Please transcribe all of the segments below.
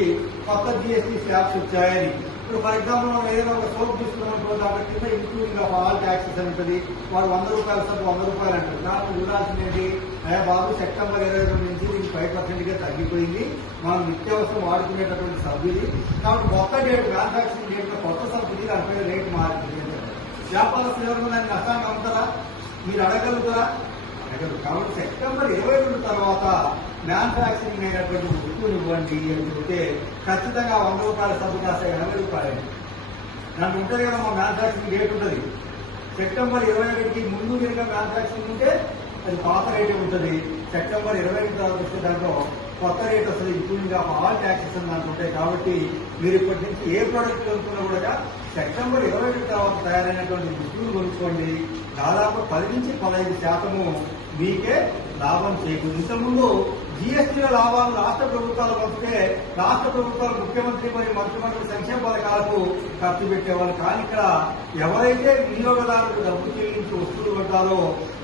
నుంచి కొత్త GST slabs వచ్చాయని. ఇప్పుడు ఫర్ ఎగ్జాంపుల్ మనం ఏదైనా ఒక సోప్ తీసుకున్నామనుకో, దాని కింద ఇంక్లూడింగ్ ఆఫ్ ఆల్ ట్యాక్సెస్ అని ఉంటుంది. వాడు 100 రూపాయల సబ్బు 100 రూపాయలు అంటారు. దానికి చూడాల్సింది ఏంటి, అయ్యా బాబు సెప్టెంబర్ 22 నుంచి దీనికి 5% తగ్గిపోయింది, మనం నిత్యావసరం వాడుకునేటటువంటి సబ్బుది కాబట్టి కొత్త డేట్ మ్యానుఫాక్చరింగ్ డేట్ లో కొత్త సబ్బుది దానిపై రేటు మారింది. వ్యాపారస్తులు ఎవరు దాన్ని నష్టాన్ని అమ్ముతారా? మీరు అడగలుగుతారా? అడగరు. కాబట్టి సెప్టెంబర్ 22 తర్వాత మ్యానుఫాక్చరింగ్ అయినటువంటి వస్తువులు ఇవ్వండి అని చెబితే ఖచ్చితంగా 100 రూపాయల సబ్బు కాస్త 80 రూపాయలు. దాంట్లో ఉంటుంది కదా మా మ్యానుఫాక్చరింగ్ డేట్ ఉంటుంది. సెప్టెంబర్ 21కి ముందు కనుక మ్యానుఫాక్చరింగ్ ఉంటే అది పాత రేటే ఉంటుంది. సెప్టెంబర్ 22 తర్వాత వస్తే దాంట్లో కొత్త రేట్ వస్తుంది, ఇంక్లూడింగ్ ఆఫ్ ఆల్ ట్యాక్సెస్ అని దాంట్లో ఉంటాయి. కాబట్టి మీరు ఇప్పటి నుంచి ఏ ప్రోడక్ట్ కొనుక్కున్నా కూడా సెప్టెంబర్ 21 తర్వాత తయారైనటువంటి వస్తువులు కొనుక్కోండి. దాదాపు 10 నుంచి 15% మీకే లాభం చేకూరు. ఇంతకుముందు జీఎస్టీల లాభాలు రాష్ట్ర ప్రభుత్వాలు వస్తే రాష్ట్ర ప్రభుత్వాలు ముఖ్యమంత్రి మరియు మంత్రిమండలి సంక్షేమ పథకాలకు ఖర్చు పెట్టేవాళ్ళు. కానీ ఇక్కడ ఎవరైతే వినియోగదారులకు డబ్బు చెల్లించి వస్తువులు కొంటారో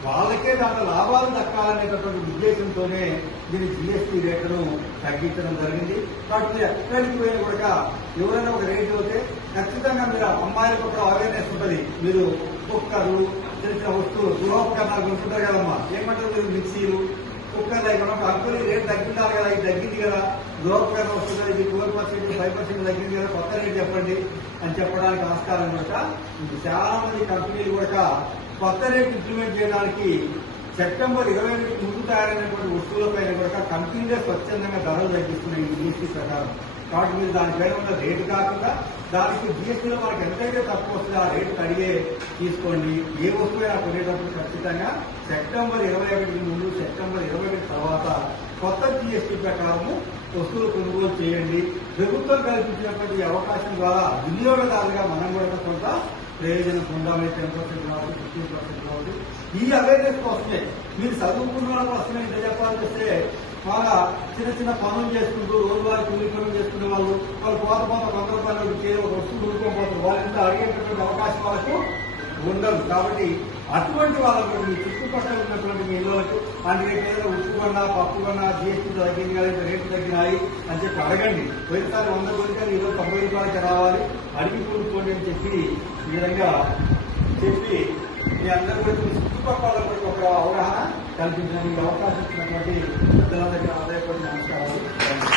వాళ్ళకే దాంట్లో లాభాలు దక్కాలనేటటువంటి ఉద్దేశంతోనే దీని జీఎస్టీ రేట్లను తగ్గించడం జరిగింది. కాబట్టి మీరు ఎక్కడికి పోయినా కూడా ఎవరైనా ఒక రేటు పోతే ఖచ్చితంగా మీరు అమ్మాయిలకు ఒక అవేర్నెస్ ఉంటుంది. మీరు కుక్కర్లు చిన్న వస్తువులు గృహోపకరణాలు కొనుక్కుంటారు కదమ్మా, ఏమంటారు మీరు మిక్సీలు కుక్కర్లు అవి మనకు అనుకుని రేటు తగ్గిండాలి కదా, ఇది తగ్గింది కదా, గృహోపకరణ వస్తుంది, ఇది 4% 5% తగ్గింది కదా, కొత్త రేటు చెప్పండి అని చెప్పడానికి ఆస్కారం కనుక చాలా మంది కంపెనీలు కూడా కొత్త రేటు ఇంప్లిమెంట్ చేయడానికి సెప్టెంబర్ 22 ముందు తయారైనటువంటి వస్తువులపైన కూడా కంపెనీలే స్వచ్ఛందంగా ధరలు తగ్గిస్తున్నాయి ఈ జీఎస్టీ ప్రకారం. కాబట్టి మీరు దానిపైన ఉన్న రేటు కాకుండా దానికి జీఎస్టీలో మనకు ఎంతైతే తక్కువ వస్తుందో ఆ రేటు అడిగే తీసుకోండి. ఏ వస్తువైనా కొనేటప్పుడు ఖచ్చితంగా సెప్టెంబర్ 21 ముందు సెప్టెంబర్ 21 తర్వాత కొత్త జీఎస్టీ ప్రకారము వస్తువులు కొనుగోలు చేయండి. ప్రభుత్వం కల్పించినటువంటి అవకాశం ద్వారా వినియోగదారులుగా మనం కూడా కొంత ప్రయోజనం పొందాలి. 10% కావచ్చు, 15% కావచ్చు. ఈ అవేర్నెస్ కోసమే మీరు చదువుకున్న వాళ్ళ కోసమే ఇంత చెప్పాల్సి వస్తే బాగా చిన్న చిన్న పనులు చేసుకుంటూ రోజువారీ కూలి పనులు చేసుకునే వాళ్ళు పోత 100 రూపాయలు ఒక వస్తువు కొనుక్కోపోతారు. వాళ్ళ ఇంత అడిగేటటువంటి అవకాశం వాళ్ళకు ఉండదు. కాబట్టి అటువంటి వాళ్ళకు మీ చుట్టుపక్కల ఉన్నటువంటి మీ ఇళ్ళకు అంటే రేపు ఏదైనా ఉప్పు కొన్నా పప్పు కొన్నా జీఎస్టీ తగ్గింది కదా, రేట్లు తగ్గినాయి అని చెప్పి అడగండి. పోయినసారి 100 కొనితే ఈరోజు 90 రూపాయలకి రావాలి, అడిగి కొనుక్కోండి అని చెప్పి ఈ విధంగా చెప్పి మీ అందరూ కూడా మీ చుట్టుపక్కల ఒక అవగాహన కల్పించడానికి అవకాశం ఇచ్చినటువంటి పెద్దలందరికీ ఆదాయపడి నమస్కారాలు.